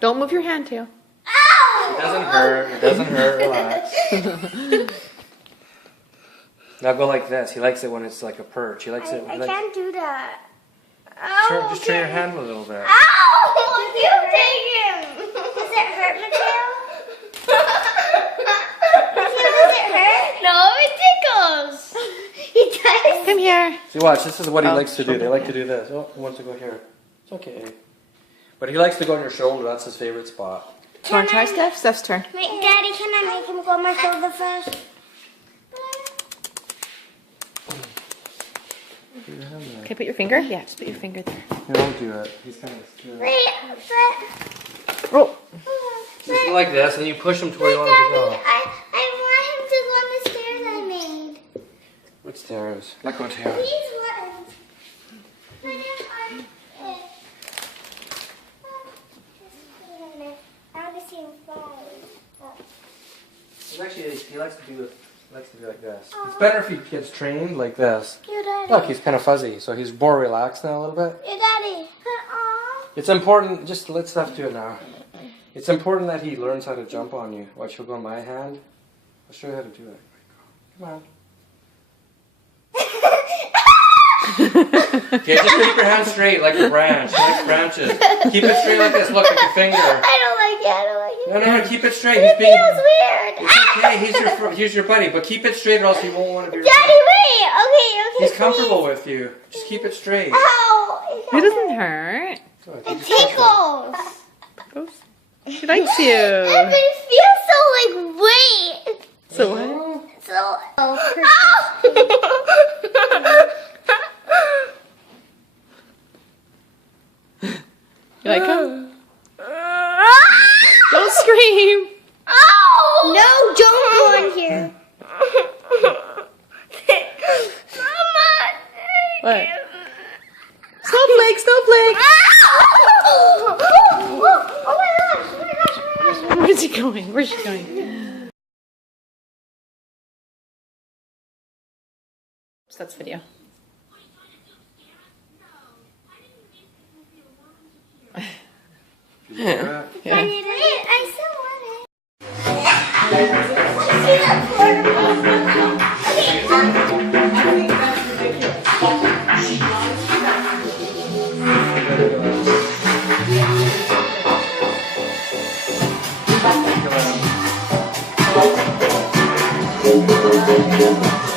Don't move your hand, Teo. Ow! It doesn't hurt. It doesn't hurt. Relax. Now go like this. He likes it when it's like a perch. He likes it. I can't do that. Ow, just turn your hand a little bit. Ow! You take him. Does it hurt, Matteo? Does it hurt? No, it tickles. He does. Come here. See, watch. This is what he likes to do. They like to do this. Oh, he wants to go here. It's okay. But he likes to go on your shoulder. That's his favorite spot. Do you want to try, Steph? Steph's turn. Wait, Daddy, can I make him go on my shoulder first? Okay, put your finger. Yeah, just put your finger there. You don't do it. He's kind of scared. Wait, but... Oh. Just go like this, and you push him to where you want him to go. I want him to go on the stairs I made. What stairs? Let go, Teo. These ones. Put him on it. I want to see him fly. Actually, he likes to do it. Likes to be like this. It's better if he gets trained like this. Your daddy. Look, he's kind of fuzzy, so he's more relaxed now a little bit. Your daddy. Aww. It's important, just let Steph do it now. It's important that he learns how to jump on you. Watch, he'll go on my hand. I'll show you how to do it. Come on. Okay, just keep your hand straight like a branch. Like branches. Keep it straight like this. Look, like your finger. I don't like it. I don't like it. No, keep it straight. It feels weird. It's okay. He's your buddy, but keep it straight or else he won't want to be. Daddy, wait. Okay. He's comfortable with you. Just keep it straight. Ow. It doesn't hurt. It tickles. She likes you. But it feels so like weight. So what? So. Ow. You like him? Don't scream. Oh! No, don't go in here. What? Snowflake, Snowflake. Oh my gosh. Where's he going? Where's she going? So that's video. Yeah. Yeah. I still want it. See that portable? Okay.